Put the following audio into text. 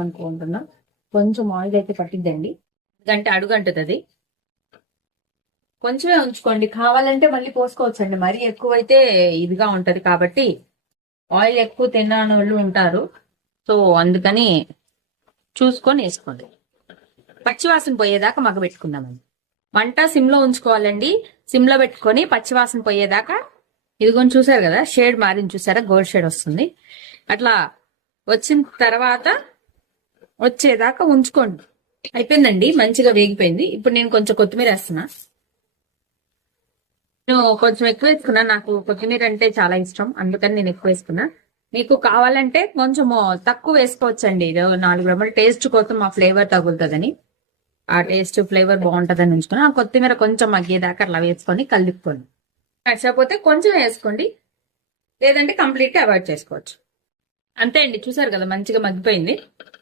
అనుకుంటున్నా. కొంచెం ఆయిల్ అయితే పట్టిద్దండి. ఎందుకంటే అది కొంచెమే ఉంచుకోండి. కావాలంటే మళ్ళీ పోసుకోవచ్చండి. మరీ ఎక్కువైతే ఇదిగా ఉంటది కాబట్టి ఆయిల్ ఎక్కువ తిన్నాను వాళ్ళు ఉంటారు. సో అందుకని చూసుకొని వేసుకోండి. పచ్చివాసన పోయేదాకా మగ పెట్టుకుందామండి. వంట సిమ్లో ఉంచుకోవాలండి. సిమ్లో పెట్టుకొని పచ్చివాసన పోయేదాకా ఇదిగోని చూసారు కదా షేడ్ మారింది చూసారా గోల్డ్ షేడ్ వస్తుంది. అట్లా వచ్చిన తర్వాత వచ్చేదాకా ఉంచుకోండి. అయిపోయిందండి? మంచిగా వేగిపోయింది. ఇప్పుడు నేను కొంచెం కొత్తిమీర వేస్తున్నా. నేను కొంచెం ఎక్కువ వేసుకున్నా. నాకు కొత్తిమీర అంటే చాలా ఇష్టం. అందుకని నేను ఎక్కువ వేసుకున్నా. మీకు కావాలంటే కొంచెం తక్కువ వేసుకోవచ్చండి. ఇది నాలుగు రెమ్మలు టేస్ట్ కోసం ఆ ఫ్లేవర్ తగులుతుందని. ఆ టేస్ట్ ఫ్లేవర్ బాగుంటుందని ఉంచుకుని ఆ కొత్తిమీర కొంచెం మగ్గేదాకా అట్లా వేసుకొని కలుపుకోండి. నచ్చకపోతే కొంచెం వేసుకోండి. లేదంటే కంప్లీట్గా అవాయిడ్ చేసుకోవచ్చు. అంతే అండి. చూసారు కదా మంచిగా మగ్గిపోయింది.